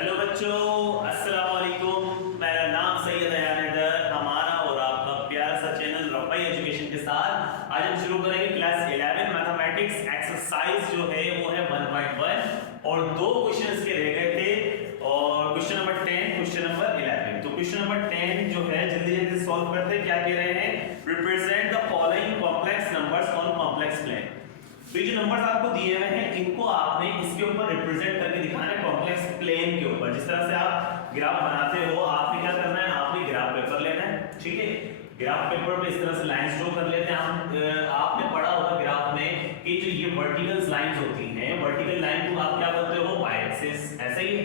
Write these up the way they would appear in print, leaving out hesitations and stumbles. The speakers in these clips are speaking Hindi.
हेलो बच्चों, अस्सलाम वालेकुम। मेरा नाम सैयद अयान हैदर, हमारा और आपका प्यारा सा चैनल रफ़ाई एजुकेशन के साथ आज हम शुरू करेंगे क्लास 11 मैथमेटिक्स एक्सरसाइज जो है वो है 1.1 और दो क्वेश्चंस के रह गए थे और क्वेश्चन नंबर 10 क्वेश्चन नंबर 11। तो क्वेश्चन नंबर 10 जो है जल्दी जल्दी सॉल्व करते हैं। क्या कह रहे हैं? Represent the following complex numbers on complex plane. तो ये जो नंबर्स आपको दिए हुए हैं इनको आपने इसके ऊपर रिप्रेजेंट करके दिखाना है कॉम्प्लेक्स प्लेन के ऊपर। जिस तरह से आप ग्राफ बनाते हो आपने क्या करना है, आपने ग्राफ पेपर लेना है, ठीक है। ग्राफ पेपर पे इस तरह से लाइंस ड्रॉ कर लेते हैं हम। आपने पढ़ा होगा ग्राफ में कि जो ये वर्टिकल लाइंस होती हैं, वर्टिकल लाइन को आप क्या बोलते हो? Y axis. ऐसा ही है,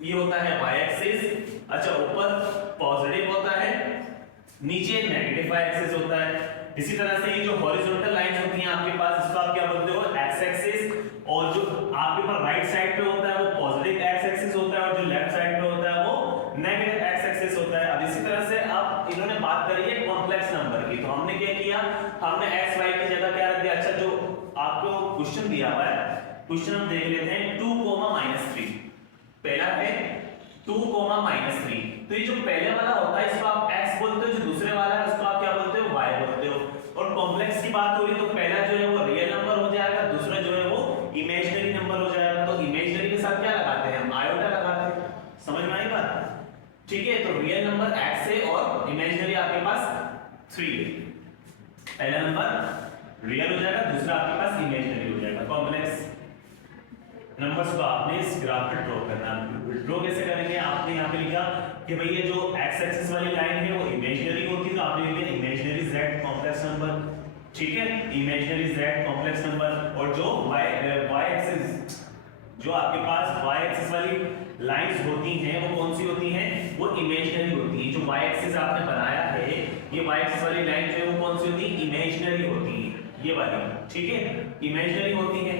ये होता है वाई एक्सिस। अच्छा, ऊपर पॉजिटिव होता है, नीचे नेगेटिव वाई एक्सिस होता है। इसी तरह से ये जो हॉरिजॉन्टल लाइंस होती हैं आपके पास, इसको आप क्या बोलते हो? X axis. और जो आपके पास राइट साइड पे होता है वो पॉजिटिव एक्स एक्सिस होता है और जो लेफ्ट साइड पे होता है वो नेगेटिव एक्स एक्सिस होता है। अब इसी तरह से अब इन्होंने बात करी है कॉम्प्लेक्स नंबर की, तो हमने क्या किया, हमने एक्स वाई की जगह क्या रख दिया? अच्छा, जो आपको क्वेश्चन दिया हुआ है, क्वेश्चन हम देख लेते हैं। 2, पहला है 2, तो ये जो पहले वाला होता है इसको आप x बोलते हो, जो दूसरे वाला है उसको आप क्या बोलते हो? y बोलते हो। और कॉम्प्लेक्स की बात हो रही तो पहला जो है वो रियल नंबर हो जाएगा, दूसरा जो है वो इमेजिनरी नंबर हो जाएगा। तो इमेजिनरी के साथ क्या लगाते हैं हम? आयोटा लगाते हैं। समझ में आई बात? ठीक है, तो रियल नंबर x है और इमेजिनरी आपके पास 3 है। पहला नंबर रियल हो जाएगा, दूसरा आपके पास इमेजिनरी हो जाएगा। कॉम्प्लेक्स नंबर्स को आपने इस ग्राफ पे ड्रॉ करना है। ड्रॉ कैसे करेंगे? आपने यहाँ पे लिखा कि भाई ये जो एक्स एक्सिस वाली लाइन है वो इमेजिनरी होती है, तो आपने लिखा इमेजिनरी z कॉम्प्लेक्स नंबर, ठीक है, इमेजिनरी z कॉम्प्लेक्स नंबर। और जो y एक्सिस, जो आपके पास y एक्सिस वाली लाइंस होती हैं वो कौन सी होती हैं? वो इमेजिनरी होती है। जो y एक्सिस आपने बनाया है, ये y एक्सिस वाली लाइन जो है वो कौन सी होती है? इमेजिनरी होती है, ये वाली, ठीक है, इमेजिनरी होती है।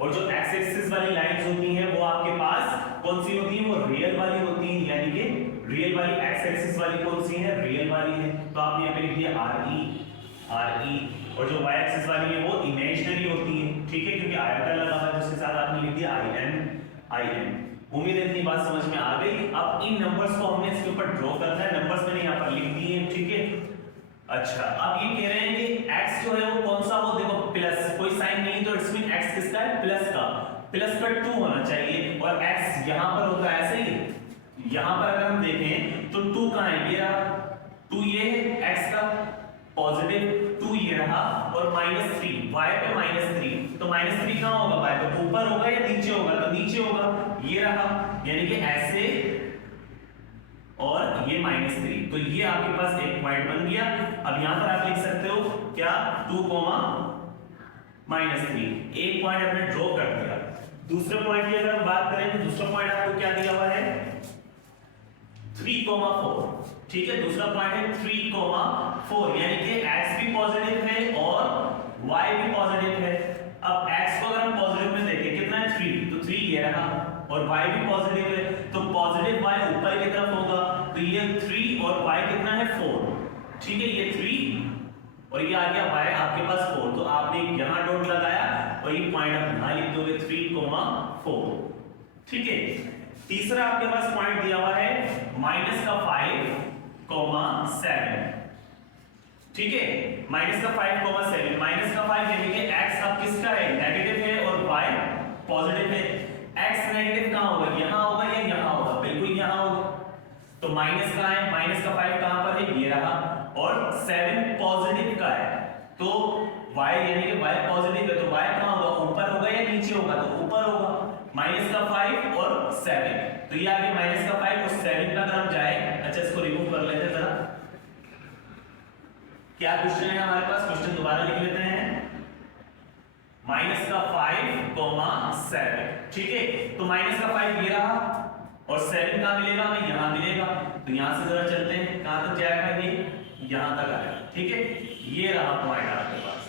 और जो एक्स एक्सिस वाली लाइंस होती हैं वो आपके पास कौन सी होती हैं? वो रियल वाली होती हैं, यानी कि रियल वाली एक्स एक्सिस वाली कौन सी है? रियल वाली है। तो आपने यहाँ पे लिख दिया आर ई। और जो वाई एक्सिस वाली है वो इमेजिनरी होती है, ठीक है, क्योंकि आयोटा लगा हुआ है, उसके साथ आपने लिख दिया आई एन। उम्मीद है इतनी बात समझ में आ गई। अब इन नंबर्स को हमने इसके ऊपर ड्रॉ करना है। नंबर्स मैंने यहाँ पर लिख दिए, ठीक है। अच्छा, अब ये कह रहे हैं कि x जो है वो कौन सा? वो देखो प्लस, कोई साइन नहीं तो इट्स मीन x किसका है? प्लस का। प्लस पर 2 होना चाहिए और x यहां पर होता है ऐसे ही। यहां पर अगर हम देखें तो 2 कहां है? ये रहा 2, ये है x का पॉजिटिव 2, ये रहा, और -3 y पे -3, तो -3 कहां होगा? y पे ऊपर होगा या नीचे होगा? तो नीचे होगा, ये रहा, यानी कि ऐसे और ये -3, तो ये आपके पास एक पॉइंट बन गया। अब यहां पर आप लिख सकते हो क्या? 2, -3, एक पॉइंट आपने ड्रॉ कर दिया। दूसरे पॉइंट की अगर हम बात करें तो दूसरा पॉइंट आपको क्या दिया हुआ है? 3, 4, ठीक है, दूसरा पॉइंट है 3, 4, यानी कि x भी पॉजिटिव है और y भी पॉजिटिव है। अब x को अगर हम पॉजिटिव में देखें कितना है? 3, तो 3 ये रहा, और y भी पॉजिटिव है, तो पॉजिटिव y ऊपर की तरफ होगा, तो ये 3 और y कितना है? 4, ठीक है, ये 3 और ये आ गया y आपके पास 4, तो आपने यहां डॉट लगाया और ये पॉइंट आप यहां लिख दोगे 3, 4, ठीक है। तीसरा आपके पास पॉइंट दिया हुआ है -5, 7, ठीक है, -5, -5 यानी कि x अब किसका है? नेगेटिव है और y पॉजिटिव है। x नेगेटिव कहां होगा? यहां होगा या यहां होगा? बिल्कुल यहां होगा, तो माइनस का है, -5 कहां पर है? ये रहा, और 7 पॉजिटिव का है, तो y यानी कि y पॉजिटिव है, तो y कहां होगा? ऊपर होगा या नीचे होगा? तो ऊपर होगा, -5 और 7, तो ये आ गया -5 और 7 का अगर हम जाए, अच्छा इसको रिमूव कर लेते हैं जरा। क्या क्वेश्चन है हमारे पास? क्वेश्चन दोबारा लिख लेते हैं। -5, 7, ठीक है, तो -5 ये रहा और 7 कहां मिलेगा? हमें यहां मिलेगा, तो यहां से जरा चलते हैं, कहां तक जाएगा? ये यहां तक आएगा, ठीक है, ये रहा पॉइंट आपके पास,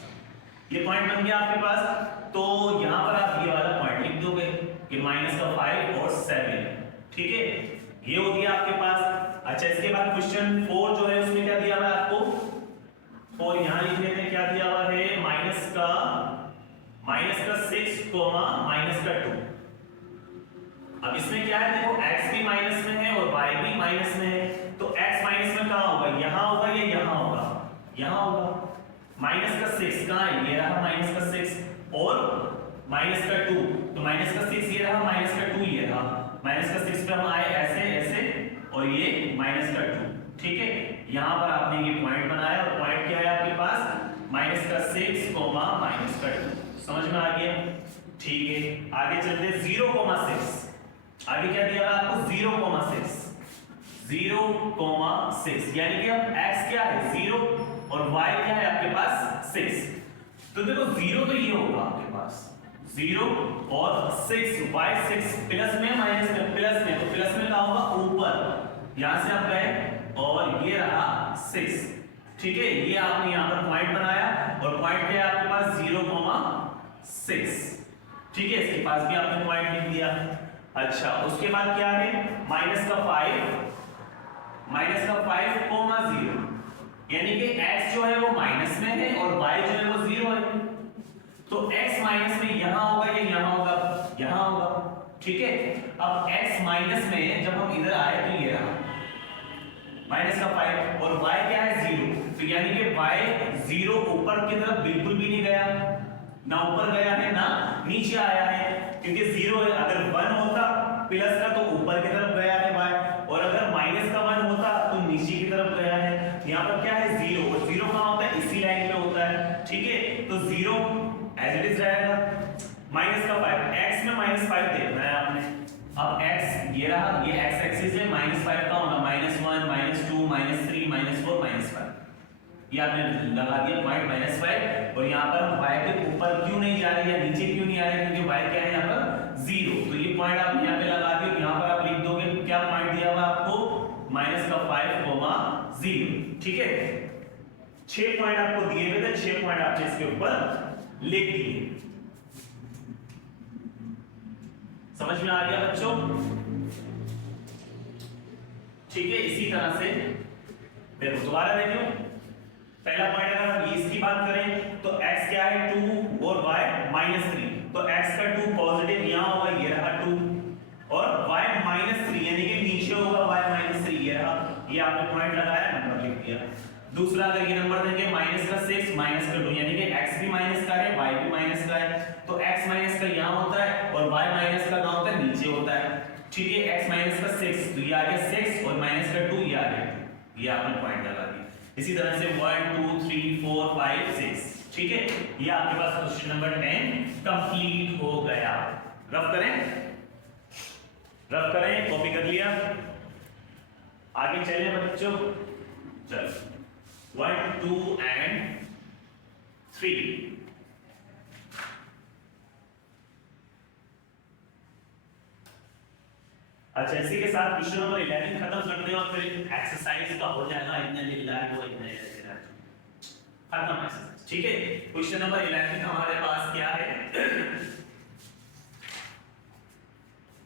ये पॉइंट बन गया आपके पास। तो यहां पर आप ये वाला पॉइंट लिख दोगे कि -5 और 7, ठीक है, ये हो गया आपके पास। अच्छा, इसके बाद क्वेश्चन 4 जो है उसमें क्या दिया हुआ है आपको? 4 यहां लिख लेते हैं, क्या दिया हुआ है? माइनस का 6, -2। अब इसमें क्या है, देखो x भी माइनस में है और y भी माइनस में है, तो x माइनस में कहाँ होगा, यहाँ होगा या यहाँ होगा, यहाँ होगा। माइनस का 6 कहाँ है, ये रहा माइनस का 6 और माइनस का 2, तो माइनस का 6 ये रहा, माइनस का 2 ये रहा। माइनस का 6 पे हम आए ऐसे ऐसे और ये माइनस का 2, ठीक है। यहाँ पर आपने ये पॉइंट बनाया और पॉइंट क्या है आपके पास, माइनस का 6 माइनस का 2, समझ में आ गया, ठीक है। आगे चलते 0,6, आगे क्या दिया आपको 0,6, 0,6 यानी कि अब x क्या है 0 और y क्या है आपके पास 6, तो देखो 0 तो ये होगा आपके पास 0 और 6, y 6 प्लस में माइनस में, प्लस में, तो प्लस में क्या होगा ऊपर, यहां से आप गए और ये रहा 6, ठीक है। ये आपने यहां पर पॉइंट बनाया और पॉइंट क्या है आपके पास 0,6, ठीक है। इसके पास भी आपने पॉइंट लिख दिया। अच्छा उसके बाद क्या है, माइनस का 5,0 यानी कि x जो है वो माइनस में है और y जो है वो 0 है, तो x माइनस में यहां होगा या यहां होगा, यहां होगा, ठीक है। अब x माइनस में जब हम इधर आए तो ये रहा माइनस का 5 और y क्या है 0, तो यानी कि y 0 ऊपर की तरफ बिल्कुल भी नहीं गया, ना ऊपर गया है ना नीचे आया है, क्योंकि 0 है। अगर 1 होता प्लस का तो ऊपर की तरफ गया है y, और अगर माइनस का 1 होता तो नीचे की तरफ गया है। यहाँ पर क्या है 0 और 0 कहाँ होता है, इसी लाइन पे होता है, ठीक है। तो 0 एज इट इज रहेगा, माइनस का 5, x में -5 देखना है आपने। अब x ये रहा, ये x एक्सिस है, -5 का होगा -1 -2 -3 -4 -5, ये आपने लगा दिया पॉइंट -5। और यहाँ पर हम y के ऊपर क्यों नहीं जा रहे या नीचे क्यों नहीं आ रहे, क्योंकि y क्या है यहाँ पर 0, तो ये पॉइंट आप यहाँ पे लगा दिए। यहाँ पर आप लिख दोगे क्या पॉइंट दिया हुआ आपको, -5,0, ठीक है। 6 पॉइंट आपको दिए हुए थे, 6 पॉइंट आपने इसके ऊपर लिख दिए, समझ में आ गया बच्चों, ठीक है। इसी तरह से फिर दोबारा देखिए, पहला पॉइंट अगर हम इसकी बात करें तो x क्या है 2 और y -3, तो x का 2 पॉजिटिव यहां होगा, ये रहा 2, और y -3 यानी कि नीचे होगा y -3, ये रहा, ये आपने पॉइंट लगाया, नंबर लिख दिया। दूसरा अगर ये नंबर देंगे माइनस का 6 माइनस का 2 यानी कि x भी माइनस का है y भी माइनस का है, तो x माइनस का यहां होता है और y माइनस का कहां होता है, नीचे होता है, ठीक है। x माइनस का 6, तो ये आ गया 6 और माइनस का 2 ये आ गया, ये आपने पॉइंट लगा दिया। इसी तरह से 1 2 3 4 5 6, ठीक है। ये आपके पास क्वेश्चन नंबर 10 कंप्लीट हो गया। रफ करें, कॉपी कर लिया, आगे चले बच्चों, चलो 1 2 एंड 3। अच्छा इसी के साथ क्वेश्चन नंबर 11 खत्म करते हैं और फिर एक्सरसाइज का हो जाएगा, इतने लिल्लाह वो इतने खत्म एक्सरसाइज, ठीक है। क्वेश्चन नंबर 11 हमारे पास क्या है,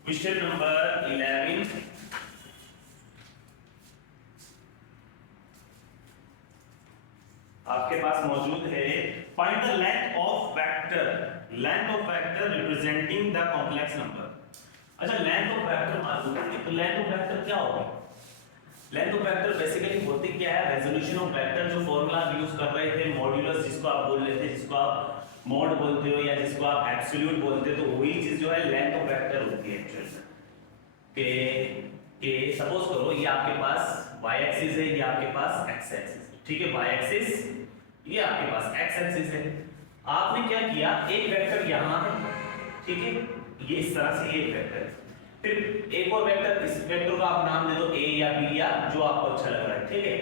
क्वेश्चन नंबर 11 आपके पास मौजूद है, find the length of vector representing the complex number. अच्छा लेंथ ऑफ वेक्टर मालूम है, तो लेंथ ऑफ वेक्टर क्या होगा, लेंथ ऑफ वेक्टर बेसिकली होती क्या है, रेजोल्यूशन ऑफ वेक्टर, जो फॉर्मूला आप यूज कर रहे थे मॉड्यूलस जिसको आप बोल रहे थे, जिसको आप मॉड बोलते हो या जिसको आप एब्सोल्यूट बोलते हो, तो वही चीज जो है लेंथ ऑफ वेक्टर होती है एक्चुअली। के सपोज करो ये आपके पास y एक्सिस है, ये आपके पास x एक्सिस है, ठीक है। y एक्सिस ये आपके पास x एक्सिस है, आपने क्या किया, एक वेक्टर यहां है, ठीक है, ये इस तरह से एक वेक्टर है, फिर एक और वेक्टर, इस वेक्टर को आप नाम दे दो a या b या जो आपको अच्छा लग रहा है, ठीक है,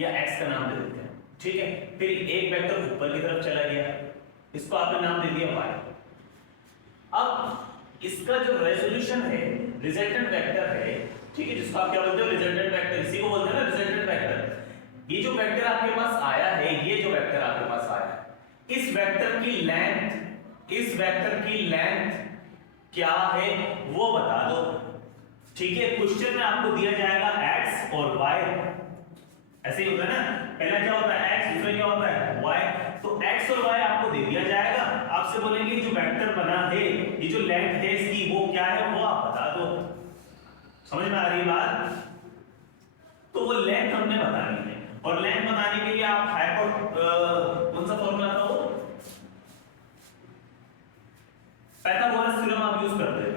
या x का नाम दे देते हैं, ठीक है। फिर एक वेक्टर ऊपर की तरफ चला गया, इसको आपने नाम दे दिया y। अब इसका जो रेजोल्यूशन है रिजल्टेंट वेक्टर है, ठीक है, जिसको आप क्या बोलते हो रिजल्टेंट वेक्टर, इसी को बोलते हैं ना रिजल्टेंट वेक्टर। ये जो वेक्टर आपके पास आया है, ये जो वेक्टर आपके पास आया है, इस वेक्टर की लेंथ क्या है वो बता दो, ठीक है। क्वेश्चन में आपको दिया जाएगा x और y, ऐसे ही होता है ना, पहला क्या होता है x, दूसरा क्या होता है y, तो x और y आपको दे दिया जाएगा। आप आपसे बोलेंगे जो वेक्टर बना है, ये जो लेंथ है इसकी वो क्या है वो आप बता दो। समझ में आ रही है बात? तो वो लेंथ हमने बतानी है, और लेंथ बताने के लिए आप कौन सा फॉर्मूला था वो, पाइथागोरस थ्योरम आप यूज करते हैं।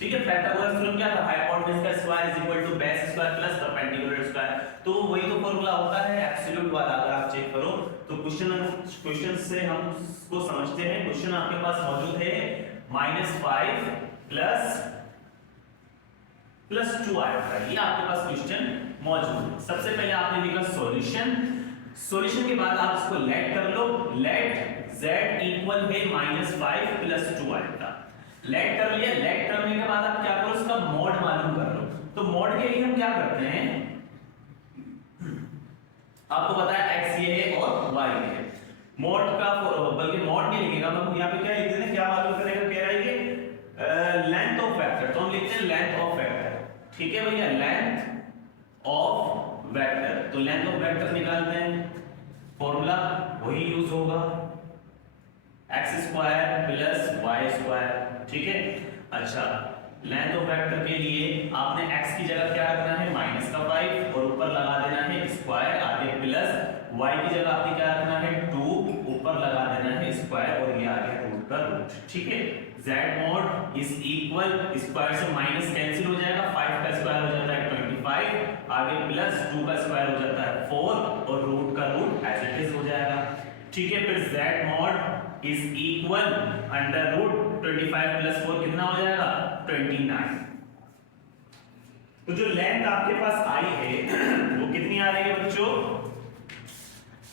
ठीक है, पाइथागोरस थ्योरम क्या था, हाइपोटेन्यूज का square is equal to base square plus perpendicular square. तो वही तो फॉर्मूला होता है एब्सोल्यूट वाला। अगर आप चेक करो तो क्वेश्चन से हम इसको समझते हैं। क्वेश्चन आपके पास मौजूद है -5 प्लस 2 आएगा, ये आपके पास क्वेश्चन मौजूद है। सबसे पहले आपने लिखा सॉल्यूशन, सॉल्यूशन के बाद आप इसको लेट कर लो, लेट z इक्वल है -5 प्लस 2 आएगा। लेट कर लिया, लेट करने के बाद आप क्या करो, इसका मॉड मालूम कर लो। तो मॉड के लिए हम क्या करते हैं, आपको पता है x ये है और y ये है। मॉड का बल्कि मॉड नहीं लिखेगा, हम यहां पे क्या लिख देते हैं, क्या मालूम करेगा, कह रहा है ये लेंथ ऑफ वेक्टर, तो हम लिखते हैं लेंथ ऑफ वेक्टर। ठीक है भैया, लेंथ ऑफ वेक्टर, तो लेंथ ऑफ वेक्टर निकालते हैं, फॉर्मूला वही यूज होगा x square plus y square. ठीक है, अच्छा लेंथ ऑफ वेक्टर के लिए आपने x की जगह क्या रखना है, -5 और ऊपर लगा देना है स्क्वायर, आगे प्लस y की जगह आपने क्या रखना है 2, ऊपर लगा देना है स्क्वायर, और ये आ गया रूट का रूट। ठीक है, z mod is equal, square से माइनस कैंसिल हो जाएगा, 5 का स्क्वायर हो जाता है 25, आगे प्लस 2 का स्क्वायर हो जाता है 4, और रूट का रूट एज इट इज हो जाएगा। ठीक है, फिर z mod is equal under root 25 plus 4 कितना हो जाएगा 29। तो जो लेंथ आपके पास आई है वो कितनी आ रही है बच्चों,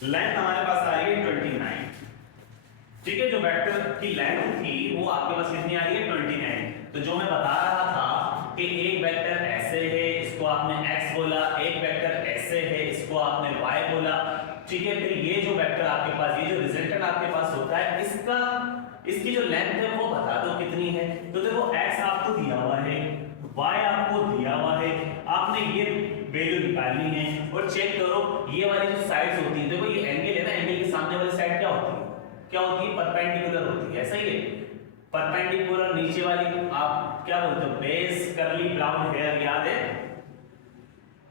लेंथ हमारे पास आ रही है 29। ठीक है, जो वेक्टर की लेंथ थी वो आपके पास कितनी आ रही है 29। तो जो मैं बता रहा था कि एक वेक्टर ऐसे है, इसको आपने x बोला, एक वेक्टर ऐसे है, इसको आपने y बोला। ठीक है, फिर ये जो वेक्टर आपके पास, ये जो रिजल्टेंट आपके पास होता है, इसकी जो लेंथ है वो बता दो कितनी है। तो देखो x आपको दिया हुआ है, y आपको दिया हुआ है, आपने ये वैल्यू निकालनी है, और चेक करो ये वाली जो साइड्स होती है, देखो ये एंगल है ना, एंगल के सामने वाली साइड क्या होती है, क्या होती है, परपेंडिकुलर होती है। ऐसा ही है, परपेंडिकुलर नीचे वाली आप क्या बोलते हो, बेस कर्ली ब्राउन हेयर, याद है,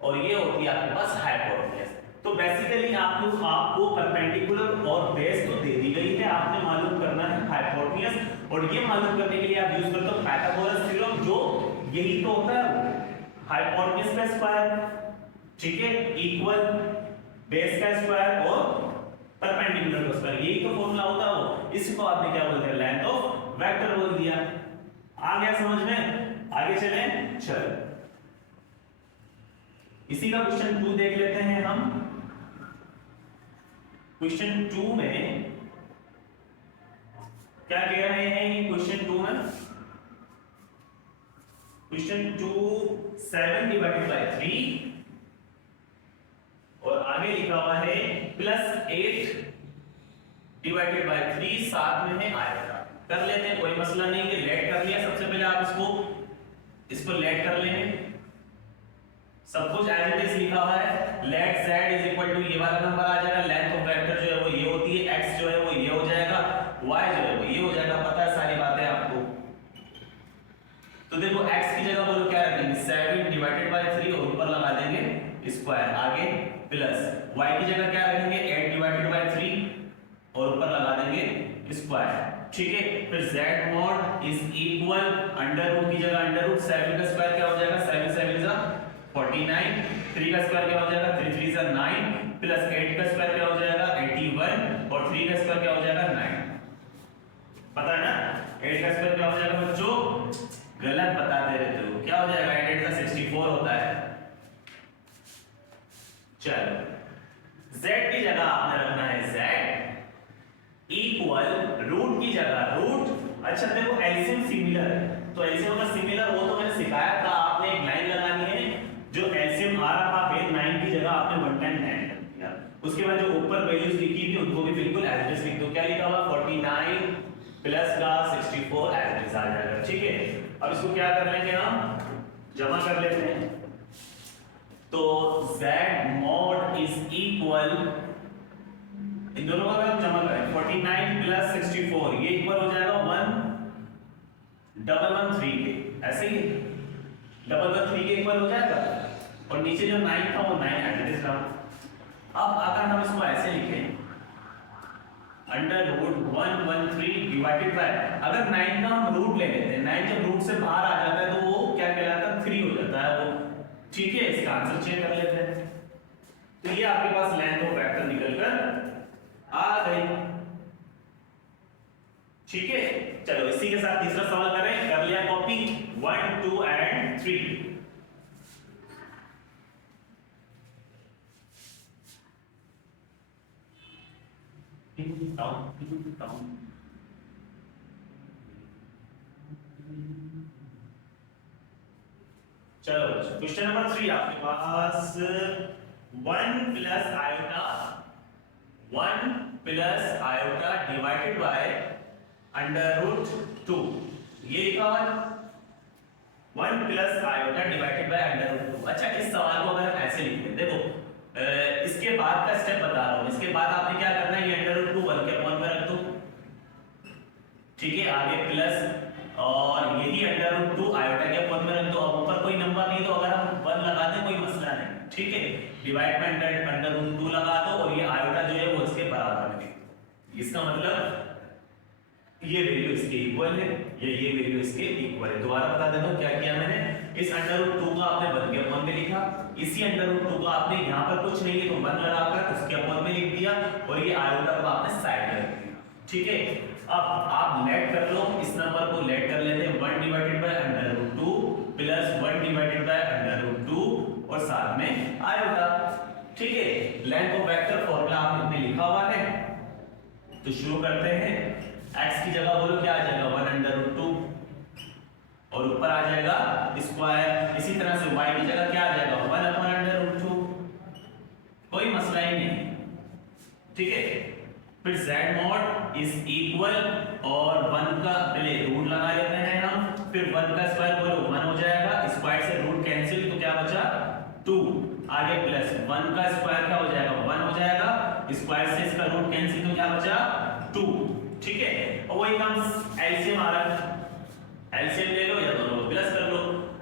और ये होती है आपके पास हाइपोटेन्यूज। तो बेसिकली आपको परपेंडिकुलर और बेस तो दे दी गई है, आपने मालूम करना है हाइपोटेन्यूज, और ये मालूम करने के लिए आप यूज करते हो पाइथागोरस थ्योरम, जो यही तो होता है हाइपोटेन्यूज का स्क्वायर, ठीक है, इक्वल बेस का स्क्वायर और परपेंडिकुलर का स्क्वायर, यही तो फॉर्मूला होता है वो। इसको आपने क्या बोलते हैं, लेंथ ऑफ वेक्टर बोल दिया। आ गया समझ में? आगे चलें, चलो इसी का क्वेश्चन 2 देख लेते हैं हम। क्वेश्चन 2 में क्या कह रहे हैं, ये क्वेश्चन 2 में क्वेश्चन 2 7 डिवाइडेड बाय 3, और आगे लिखा हुआ है +8 डिवाइडेड बाय 3, साथ में है आएगा। कर लेते हैं, कोई मसला नहीं है, लेट कर लिया। सबसे पहले आप इसको लेट कर लेंगे, सब कुछ एज इट इज लिखा हुआ है। Let z is equal to ये वाला नंबर आ जाएगा, लेंथ ऑफ वेक्टर जो है वो ये होती है, x जो है वो ये हो जाएगा, y जो है वो ये हो जाएगा, पता है सारी बातें आपको। तो देखो x की जगह बोलो क्या रखेंगे, 7 डिवाइडेड बाय 3, और ऊपर लगा देंगे स्क्वायर, आगे प्लस y की जगह क्या रखेंगे 8 डिवाइडेड बाय 3, और ऊपर लगा देंगे स्क्वायर। ठीक है, फिर z mod is equal under root की जगह अंडर रूट, 7 का स्क्वायर क्या हो जाएगा, 7 7 जा 49, 3 का स्क्वायर क्या हो जाएगा, 3 3 जा 9, प्लस 8 का स्क्वायर क्या हो जाएगा 81, और 3 का स्क्वायर क्या हो जाएगा 9। पता है ना 8 का स्क्वायर क्या हो जाएगा बच्चों, गलत बताते रहते हो, क्या हो जाएगा 8 का 64 होता है। चलो z की जगह आपने रखना है z इक्वल रूट की जगह रूट। अच्छा देखो एलसीएम सिमिलर है, तो एलसीएम अगर सिमिलर हो तो मैंने सिखाया था, आपने एक लाइन लगानी है, जो एलसीएम आ रहा है 9 की जगह आपने 1 टाइम 9 कर दिया, उसके बाद जो ऊपर वैल्यूज लिखी थी उनको भी बिल्कुल एज इट इज लिख दो। क्या लिखा हुआ 49 प्लस का 64 एज इट इज आ जाएगा। ठीक है, अब इसको क्या कर लेंगे, हम जमा कर लेते हैं। तो z mod is equal in दोनों का अगर हम जमा करें 49 प्लस 64 ये इक्वल हो जाएगा 1113 के, ऐसे ही 1113 के इक्वल हो जाएगा। और नीचे जो 9 था वो 9 एडिड था। अब अगर हम इसको ऐसे लिखें अंडर रूट 113 डिवाइडेड बाय, अगर 9 का हम रूट ले लेते हैं, 9 जब रूट से बाहर आ जाता है तो वो क्या कहलाता है 3 हो जाता है वो, ठीक है। इसका आंसर चेक कर लेते हैं। तो ये आपके पास लेंथ ऑफ वेक्टर निकलकर आ गई, ठीक है। चलो इसी के साथ तीसरा सवाल करें, कर लिया कॉपी 1 2 एंड 3। चलो क्वेश्चन नंबर 3 आपके पास 1 plus iota divided by under root 2, ये लिखा हुआ है 1 plus iota divided by under root 2। अच्छा, इस सवाल को अगर हम ऐसे लिखते हैं, देखो इसके बाद का स्टेप बता रहा हूं। इसके बाद आपने क्या करना है, ये अंडर रूट 2 1 के अपॉन में रख दो, ठीक है। आगे प्लस और यही अंडर रूट 2 आयोटा के अपॉन में रख दो। अब ऊपर कोई नंबर नहीं तो अगर हम 1 लगा दें कोई मसला नहीं, ठीक है। डिवाइड में अंडर रूट 2 लगा दो और ये आयोटा जो है वो इसके बराबर है। इसका मतलब ये वैल्यू इसके इक्वल है, ये वैल्यू इसके इक्वल है। दोबारा बता देता हूं क्या किया मैंने। इस अंडर रूट 2 को आपने 1 के अपॉन में लिखा, इसी अंडर रूट 2 को आपने यहां पर कुछ नहीं है तो 1 लगाकर उसके अपॉन में लिख दिया और ये आयोटा को आपने साइड में रख दिया, ठीक है। अब आप लेट कर लो, इस नंबर को लेट कर लेते हैं 1 divided by under root 2 plus 1 divided by under root 2 और साथ में आयोटा, ठीक है। लेंथ ऑफ वेक्टर फार्मूला आपने लिखा हुआ है, तो शुरू करते हैं। x की जगह बोलो क्या आ जाएगा 1 अंडर रूट 2 और ऊपर आ जाएगा स्क्वायर। इसी तरह से y की जगह क्या आ जाएगा 1 अपॉन अंडर रूट 2, कोई मसला ही नहीं, ठीक है। फिर z mod इज इक्वल और 1 का पहले रूट लगा लेते हैं हम, फिर 1 का स्क्वायर बोलो 1 हो जाएगा, स्क्वायर से रूट कैंसिल तो क्या बचा 2, आगे प्लस 1 का स्क्वायर क्या हो जाएगा 1 हो जाएगा, स्क्वायर से इसका रूट कैंसिल तो क्या बचा 2, ठीक है। और वही काम एलसीएम आ रहा है, एलसीएम ले लो या दोनों को प्लस कर लो।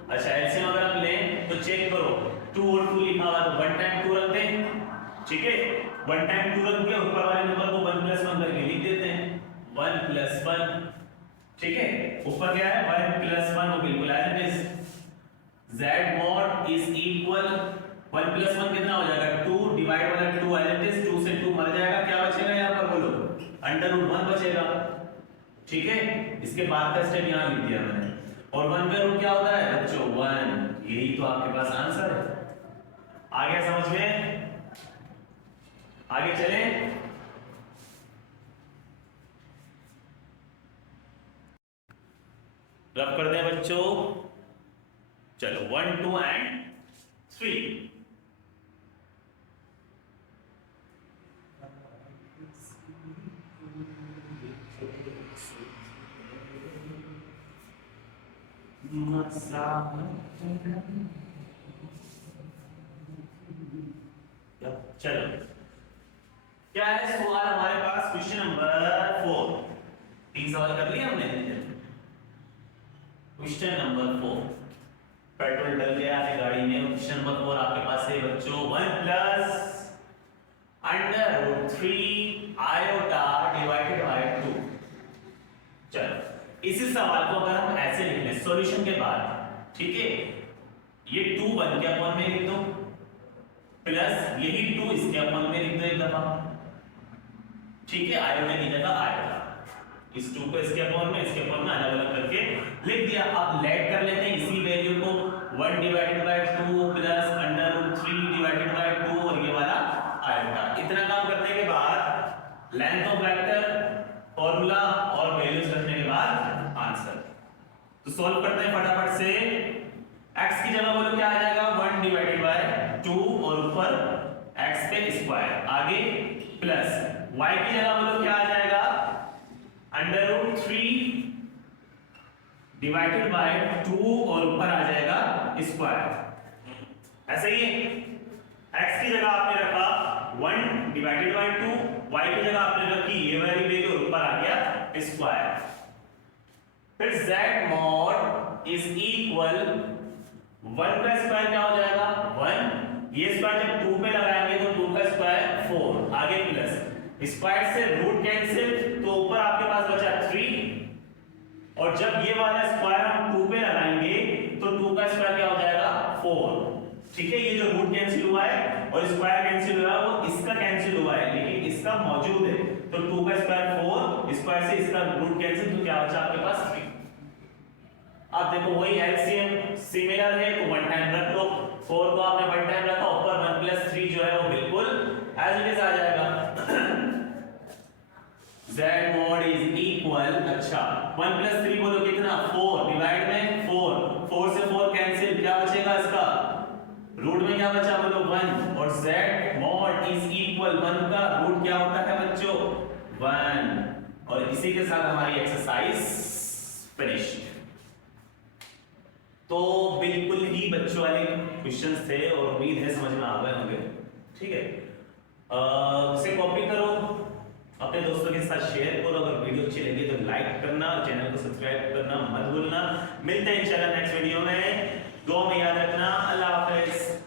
अच्छा, एलसीएम अगर हम लें तो चेक करो 2 और 2 लिखा हुआ तो 1 टाइम 2 रखते हैं, ठीक है। 1 टाइम 2 रख दिया, ऊपर वाले नंबर को 1 प्लस 1 करके लिख देते हैं 1 प्लस 1, ठीक है। ऊपर क्या है 1 प्लस 1 वो बिल्कुल as it is. z mod is equal 1 plus 1 कितना हो जाएगा 2 डिवाइड वाला 2 एज इट इज, 2 से 2 मर जाएगा, क्या बचेगा यहां पर बोलो अंडर रूट 1 बचेगा, ठीक है। इसके बाद का स्टेप यहां लिख दिया मैंने। और 1 का रूट क्या होता है बच्चों 1, यही तो आपके पास आंसर है। आगे समझ में, आगे चलें। रब कर दें बच्चों, चलो 1 2 एंड 3। चलो क्या है सवाल हमारे पास, क्वेश्चन नंबर 4। 3 सवाल कर लिए हमने। क्वेश्चन नंबर 4, पेट्रोल डल गया है गाड़ी में। क्वेश्चन नंबर 4 आपके पास है बच्चों 1 plus under root 3 iota divided by 2। चलो इसी सवाल को अगर हम ऐसे लिख लें सॉल्यूशन के बाद, ठीक है, ये 2 1 के अपॉन में लिख दो प्लस यही 2 इसके अपॉन में लिख दो एक दफा, ठीक है। आयोटा की जगह आयोटा, इस 2 को इसके अपॉन में इसके अपॉन में अलग अलग करके लिख दिया। अब लेट कर लेते हैं इसी वैल्यू को 1 divided by 2 plus under root 3 divided by 2 और ये वाला आयोटा। इतना काम करने के बाद लेंथ ऑफ वेक्टर फॉर्मूला और वैल्यूज रखने के बाद आंसर। तो सॉल्व करते हैं फटाफट से। x की जगह बोलो क्या आ जाएगा 1 डिवाइडेड बाय 2 और ऊपर x पे स्क्वायर, आगे प्लस y की जगह बोलो क्या आ जाएगा अंडर रूट 3 डिवाइडेड बाय 2 और ऊपर आ जाएगा स्क्वायर, ऐसे ही। x की जगह आपने रखा 1 डिवाइडेड बाय 2 y की जगह आपने रखी ये वाली वैल्यू और ऊपर आ गया स्क्वायर। फिर z mod इज इक्वल 1 का स्क्वायर क्या हो जाएगा 1, ये स्क्वायर जब 2 पे लगाएंगे तो 2 का स्क्वायर 4, आगे प्लस स्क्वायर से रूट कैंसिल, तो ऊपर आपके पास बचा 3, और जब ये वाला स्क्वायर हम 2 पे लगाएंगे तो 2 का स्क्वायर क्या हो जाएगा 4। ठीक है, ये जो रूट कैंसिल हुआ है और स्क्वायर कैंसिल हुआ है वो इसका कैंसिल हुआ है, लेकिन इसका मौजूद है, तो 2 का स्क्वायर 4, स्क्वायर से इसका रूट कैंसिल, तो क्या बचा आपके पास 3। अब देखो वही एलसीएम सिमिलर है तो 1 टाइम रख लो, 4 को आपने 1 टाइम रखा, ऊपर 1 प्लस 3 जो है वो बिल्कुल एज इट इज आ जाएगा। z mod इज इक्वल, अच्छा 1 प्लस 3 बोलो कितना 4, डिवाइड में 4, 4 से 4 कैंसिल, क्या बचेगा इसका रूट में क्या बचा बोलो 1, और z mod इज इक्वल 1 का रूट क्या होता है बच्चों 1, और इसी के साथ हमारी एक्सरसाइज फिनिश्ड। तो बिल्कुल ही बच्चों वाले क्वेश्चंस थे और उम्मीद है समझ में आ गए होंगे। ठीक है, इसे कॉपी करो, अपने दोस्तों के साथ शेयर करो, अगर वीडियो अच्छी लगी तो लाइक करना, चैनल को सब्सक्राइब करना मत भूलना। मिलते हैं इंशाल्लाह नेक्स्ट वीडियो में, दुआ में याद रखना। अल्लाह हाफिज।